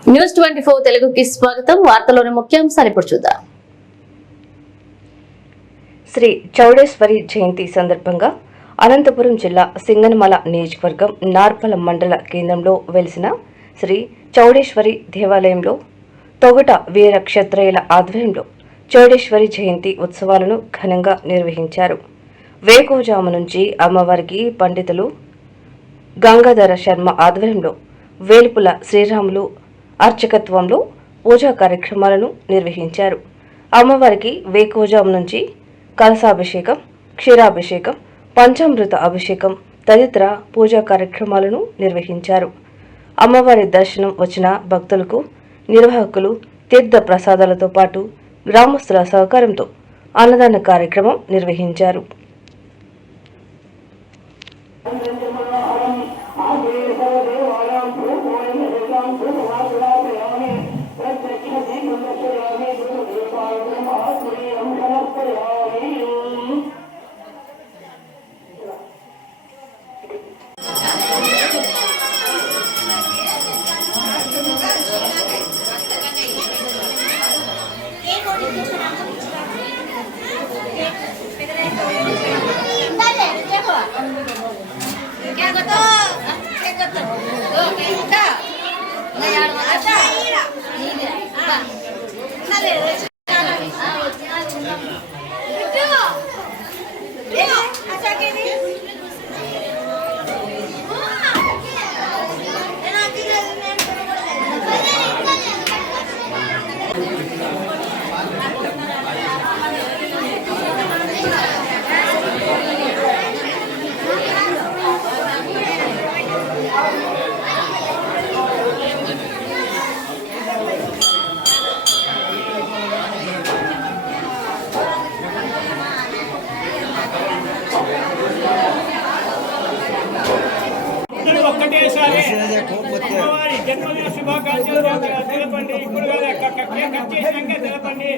News 24 తెలుగుకి స్వాగతం. వార్తలోని ముఖ్యాంశాలు ఇప్పుడు చూద్దాం. శ్రీ చౌడేశ్వరి జయంతి సందర్భంగా అనంతపురం జిల్లా సింగనమల నియోజకవర్గం నార్పల మండల కేంద్రంలో వెలిసిన శ్రీ చౌడేశ్వరి దేవాలయంలో తొగట వీర క్షత్రియుల ఆధ్వర్యంలో చౌడేశ్వరి జయంతి ఉత్సవాలను ఘనంగా నిర్వహించారు. వేకువజాము నుంచి అమ్మవారికి పండితులు గంగాధర శర్మ ఆధ్వర్యంలో వేల్పుల శ్రీరాములు అర్చకత్వంలో పూజా కార్యక్రమాలను నిర్వహించారు. అమ్మవారికి వేకువజాము నుంచి కలశాభిషేకం, క్షీరాభిషేకం, పంచామృత అభిషేకం తదితర పూజా కార్యక్రమాలను నిర్వహించారు. అమ్మవారి దర్శనం వచ్చిన భక్తులకు నిర్వాహకులు తీర్థ ప్రసాదాలతో పాటు గ్రామస్తుల సహకారంతో అన్నదాన కార్యక్రమం నిర్వహించారు. జన్మదిన శుభాకాంక్షలు తెలపండి. ఇప్పుడు తెలపండి.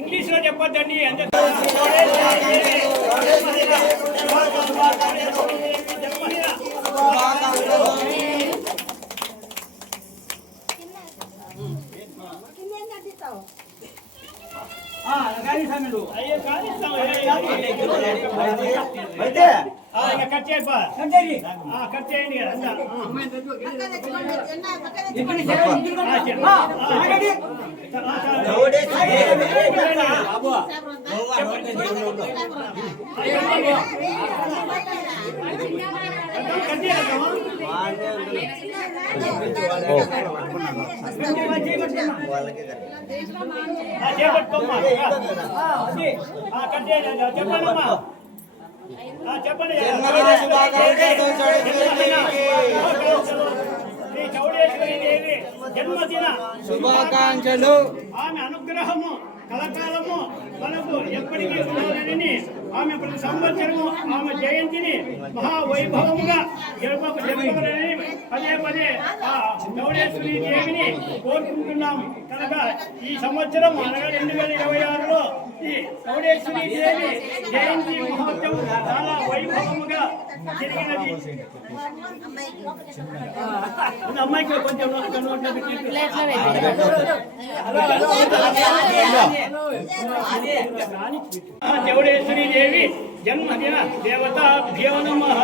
ఇంగ్లీష్ లో చెప్పొద్దండి. కట్ చేయండి కదా. చెప్పండమ్మా, చెప్పండి. శ్రీ చౌడేశ్వరి దేవి జన్మదిన శుభాకాంక్షలు. ఆమె అనుగ్రహము కలకాలము మనకు ఎప్పటికీ ఉండాలని ఆమె ప్రతి సంవత్సరము ఆమె జయంతిని మహావైభవముగా జరుపుకోవాలని పదే పదే ఆ చౌడేశ్వరి దేవిని కోరుకుంటున్నాము. కనుక ఈ సంవత్సరం అనగా 2026లో ఈ చౌడేశ్వరి దేవి జయంతి మహోత్సవం చాలా వైభవముగా జరిగినది. అమ్మాయికి కొంచెం చౌడేశ్వరి దేవి జన్మదిన దేవతాభ్యో నమః.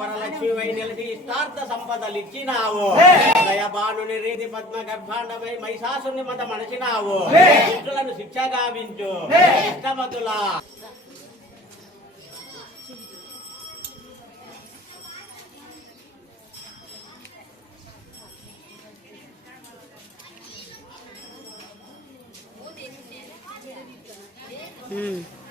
వరలక్ష్మివై నిలిచి ఇష్టార్థ సంపదలిచ్చినావు. దయబానుని రీతి పద్మ గర్భాండమై మహిషాసుని మత మనిషినావు. దుష్టులను శిక్ష గావించు ఇష్టమతులా. Hmm.